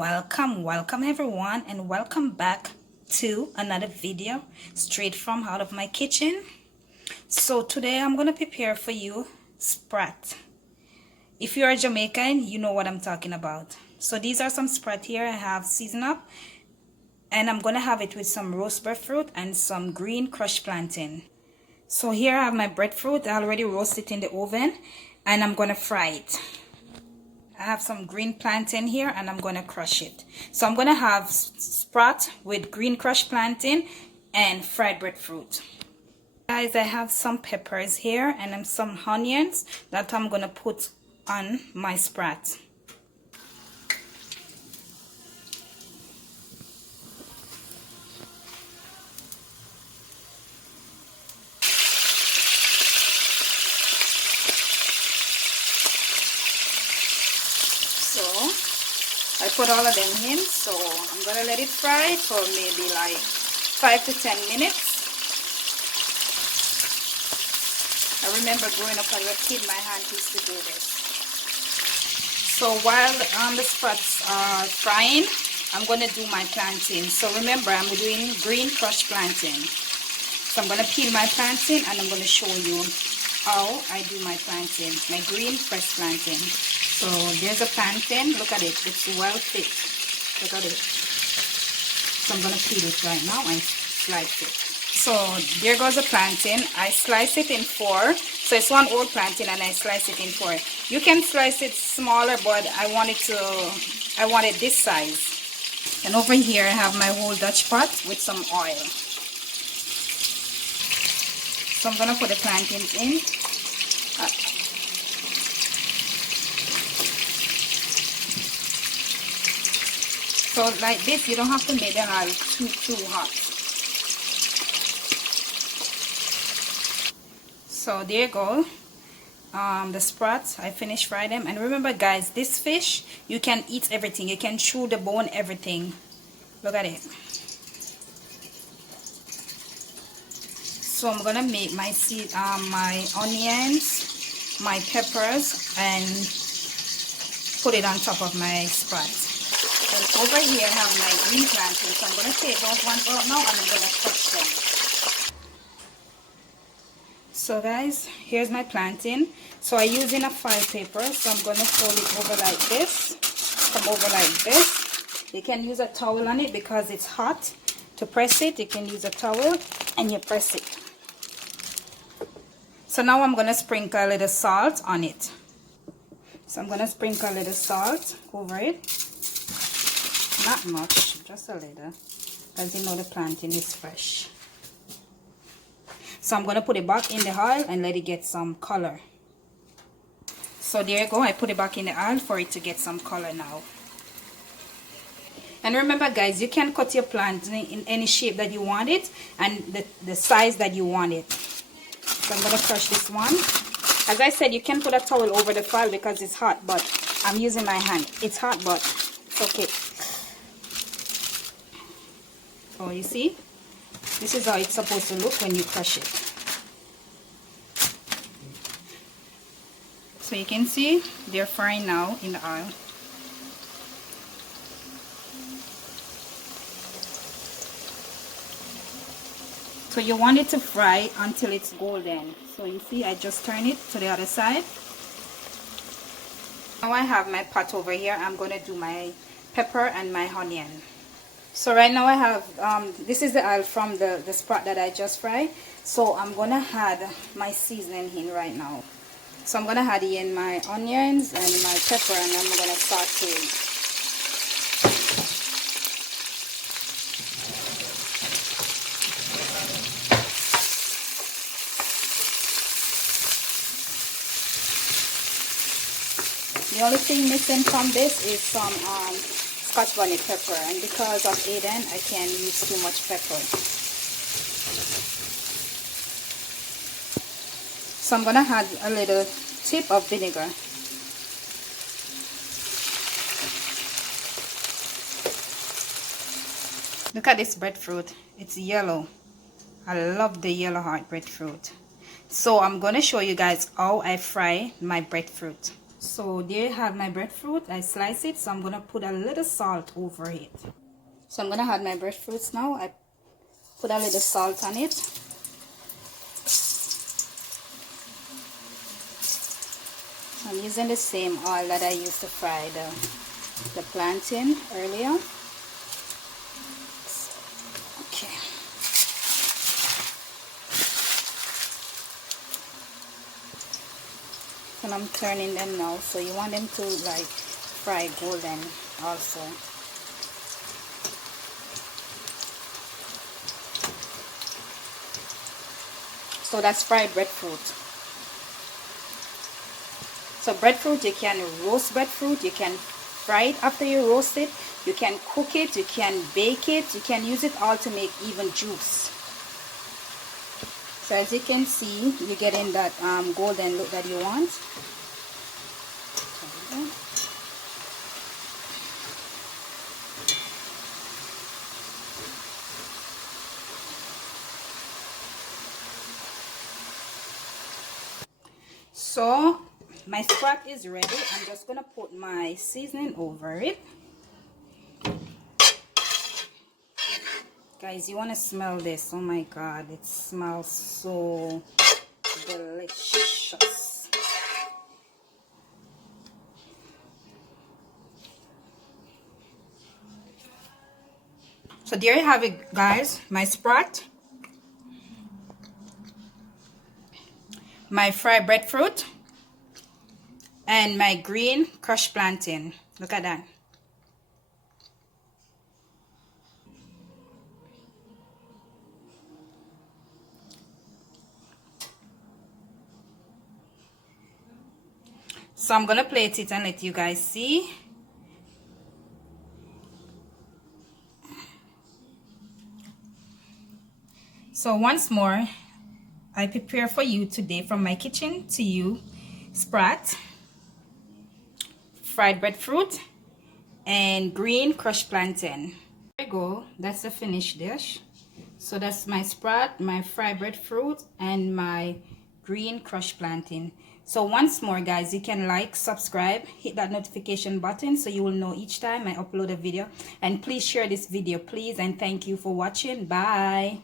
welcome everyone, and welcome back to another video straight from out of my kitchen. So today I'm gonna prepare for you sprat. If you're a Jamaican, you know what I'm talking about. So these are some sprat here I have seasoned up, and I'm gonna have it with some roast breadfruit and some green crushed plantain. So here I have my breadfruit. I already roasted it in the oven and I'm gonna fry it. I have some green plantain here and I'm gonna crush it. So I'm gonna have sprat with green crushed plantain and fried breadfruit. Guys, I have some peppers here and some onions that I'm gonna put on my sprat. So I put all of them in, so I'm gonna let it fry for maybe like 5 to 10 minutes. I remember growing up as a kid, my aunt used to do this. So while the sprats are frying, I'm gonna do my plantain. So remember, I'm doing green crushed plantain. So I'm gonna peel my plantain and I'm gonna show you how I do my plantain, my green fresh plantain. So there's a plantain, look at it, it's well thick, look at it. So I'm going to peel it right now and slice it. So there goes a plantain. I slice it in 4, so it's one old plantain and I slice it in 4. You can slice it smaller, but I want it this size. And over here I have my whole Dutch pot with some oil. So I'm going to put the plantains in. So like this, you don't have to make the oil too hot. So there you go. The sprats, I finished frying them. And remember guys, this fish, you can eat everything. You can chew the bone, everything. Look at it. So I'm gonna make my my onions, my peppers, and put it on top of my sprats. And over here I have my green plantain, so I'm going to take those ones out now and I'm going to crush them. So guys, here's my plantain. So I use in a file paper, so I'm going to fold it over like this, come over like this. You can use a towel on it because it's hot. To press it, you can use a towel and you press it. So now I'm going to sprinkle a little salt on it. So I'm going to sprinkle a little salt over it. Not much, just a little, because you know the plantain is fresh. So I'm going to put it back in the oil and let it get some color. So there you go, I put it back in the oil for it to get some color now. And remember guys, you can cut your plantain in any shape that you want it and the size that you want it. So I'm going to crush this one. As I said, you can put a towel over the file because it's hot, but I'm using my hand. It's hot, but it's okay. Oh, you see, this is how it's supposed to look when you crush it. So you can see they're frying now in the oil. So you want it to fry until it's golden. So you see, I just turn it to the other side. Now I have my pot over here. I'm going to do my pepper and my onion. So right now I have, this is the oil from the sprat that I just fried. So I'm going to add my seasoning in right now. So I'm going to add in my onions and my pepper and I'm going to saute it. The only thing missing from this is some Scotch bonnet pepper, and because of Aiden I can't use too much pepper. So I'm gonna add a little tip of vinegar. Look at this breadfruit, it's yellow. I love the yellow heart breadfruit. So I'm gonna show you guys how I fry my breadfruit. So there you have my breadfruit. I slice it, so I'm gonna put a little salt over it. So I'm gonna add my breadfruits now. I put a little salt on it. I'm using the same oil that I used to fry the plantain earlier. Okay. And I'm turning them now, so you want them to like fry golden also. So that's fried breadfruit. So breadfruit, you can roast breadfruit, you can fry it after you roast it, you can cook it, you can bake it, you can use it all to make even juice. So as you can see, you're getting that golden look that you want. So my sprat is ready. I'm just gonna put my seasoning over it. Guys, you want to smell this? Oh my god, it smells so delicious. So there you have it, guys. My sprat, my fried breadfruit, and my green crushed plantain. Look at that. So I'm gonna plate it and let you guys see. So once more, I prepare for you today from my kitchen to you sprat, fried breadfruit, and green crushed plantain. There you go. That's the finished dish. So that's my sprat, my fried breadfruit, and my green crushed plantain. So once more, guys, you can like, subscribe, hit that notification button so you will know each time I upload a video. And please share this video, please, and thank you for watching. Bye.